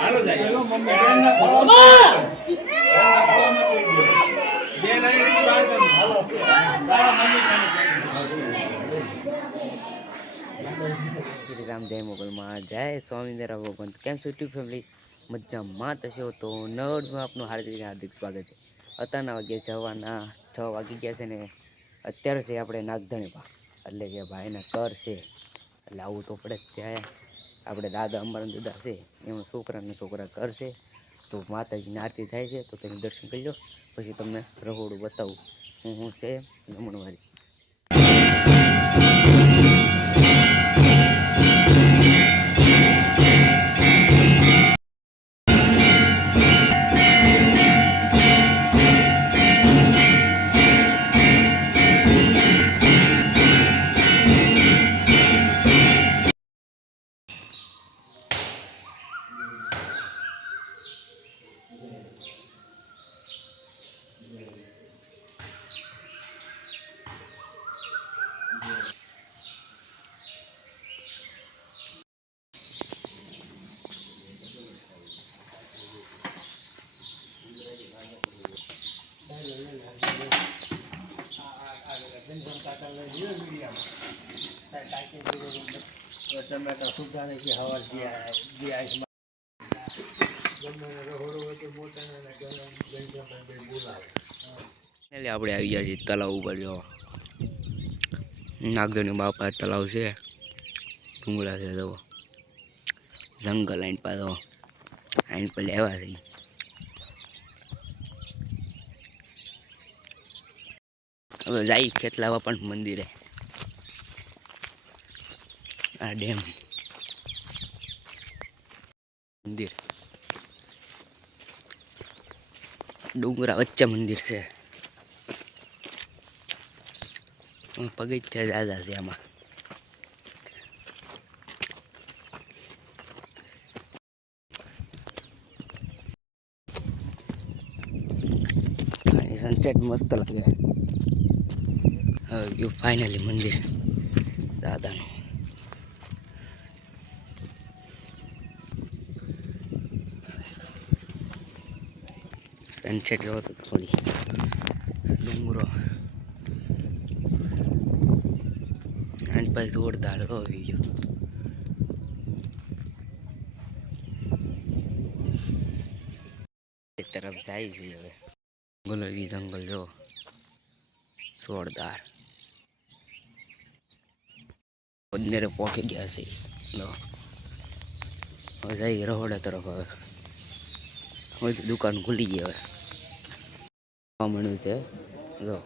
હાલો જાય રામ જય મોગલમાં જય સ્વામિનારાયણ ભગવાન. કેમ છો યુટ્યુબ ફેમિલી? મજામાં થશો તો નવડમાં આપનું હાર્દિક હાર્દિક સ્વાગત છે. અત્યારના વાગ્યા સવારના 6 વાગી ગયા છે ને અત્યારે છે આપણે નાગધણીમાં, એટલે કે ભાઈના કર છે એટલે આવું તો પડે ત્યાં આપણે દાદા અમારા દાદા છે એમના છોકરા કર છે. તો માતાજીની આરતી થાય છે તો તેનું દર્શન કરી લો, પછી તમને રહોડું બતાવું હું છે જમણવારી. એટલે આપણે આવી ગયા છીએ તલાવ ઉપર. જો નાગધણી બાપા તલાવ છે, ડુંગળા છે, તો જંગલ આઈન પાછો આઈન પર લેવા છે. હવે જાય ખેતલાવા પણ મંદિરે. આ ડેમ મંદિર ડુંગરા વચ્ચે મંદિર છે. પગથિયા દાદા છે આમાં. સનસેટ મસ્ત લાગે. હવે ગયું ફાઇનલી મંદિર દાદાનું. સનસેટ જોવો તો થોડી ડુંગરો અને પછી જોરદાર આવી ગયો. એક તરફ જાય છે હવે ગોલજી જંગલ જો જોરદાર. બંનેરે પોકી ગયા છે. લો હવે જાય રહોડા તરફ. હવે દુકાન ખુલી ગઈ. હવે મળ્યું છે જો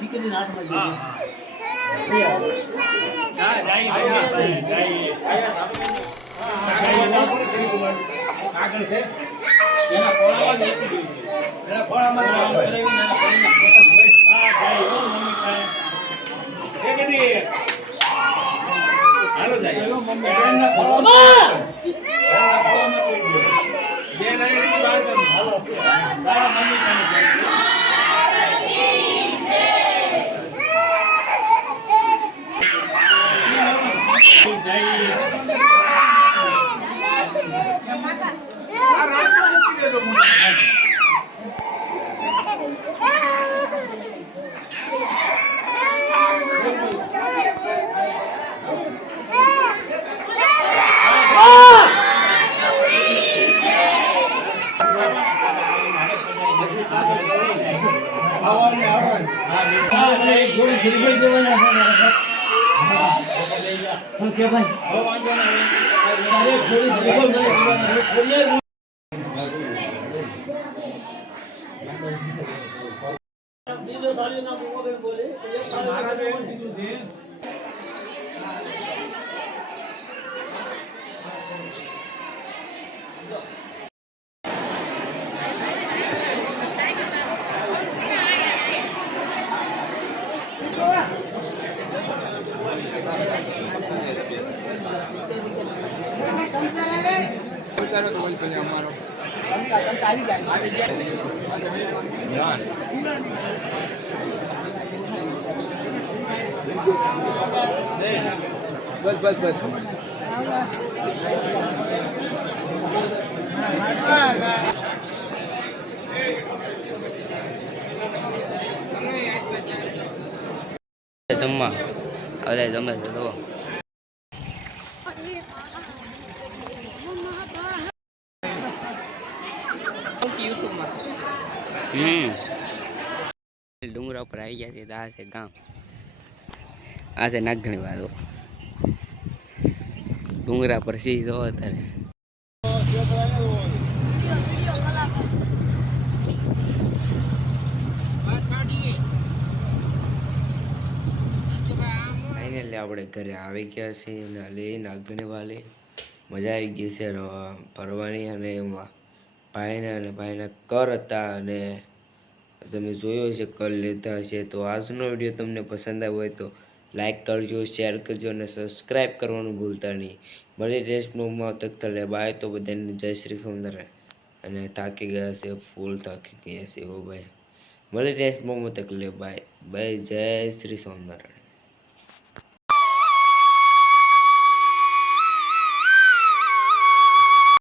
દીકરી હાથમાં આગળ છે એના ખોળામાં જ મૂકી દેવું. એના ખોળામાં જ કરાવીને એના ખોળામાં હા જાય હો મમ્મી પાસે એ કદી હાલો જાય એનો મમ્મી એના ખોળામાં બે નહીં બહાર કર હાલો તારા મમ્મી પાસે જાય બસ બસ બસ જમવા હવે જમે છે તો ડુંગરા ઉપર આવી ગયા છે તો આ છે ગામ આ છે નાગધણી વાળો ડુંગરા પર સિંહ જો અત્યારે ફાઇનલી આપણે ઘરે આવી ગયા છીએ અને હાલે નાગધણી વાળી મજા આવી ગઈ છે ફરવાની અને એમાં ભાઈના કર હતા અને તમે જોયો છે કર લીધા છે તો આજનો વિડીયો તમને પસંદ આવ્યો હોય તો લાઈક કરજો શેર કરજો અને સબસ્ક્રાઈબ કરવાનું ભૂલતા નહીં મળી રેસ્ટ બ્લોગમાં તક તલે બાય તો બધાને જય શ્રી સુંદર અને થાકી ગયા છે ફૂલ થાકી ગયા છે ઓ ભાઈ મળી રેસ્ટ બ્લોગમાં તક લે બાય બાય જય શ્રી સુંદર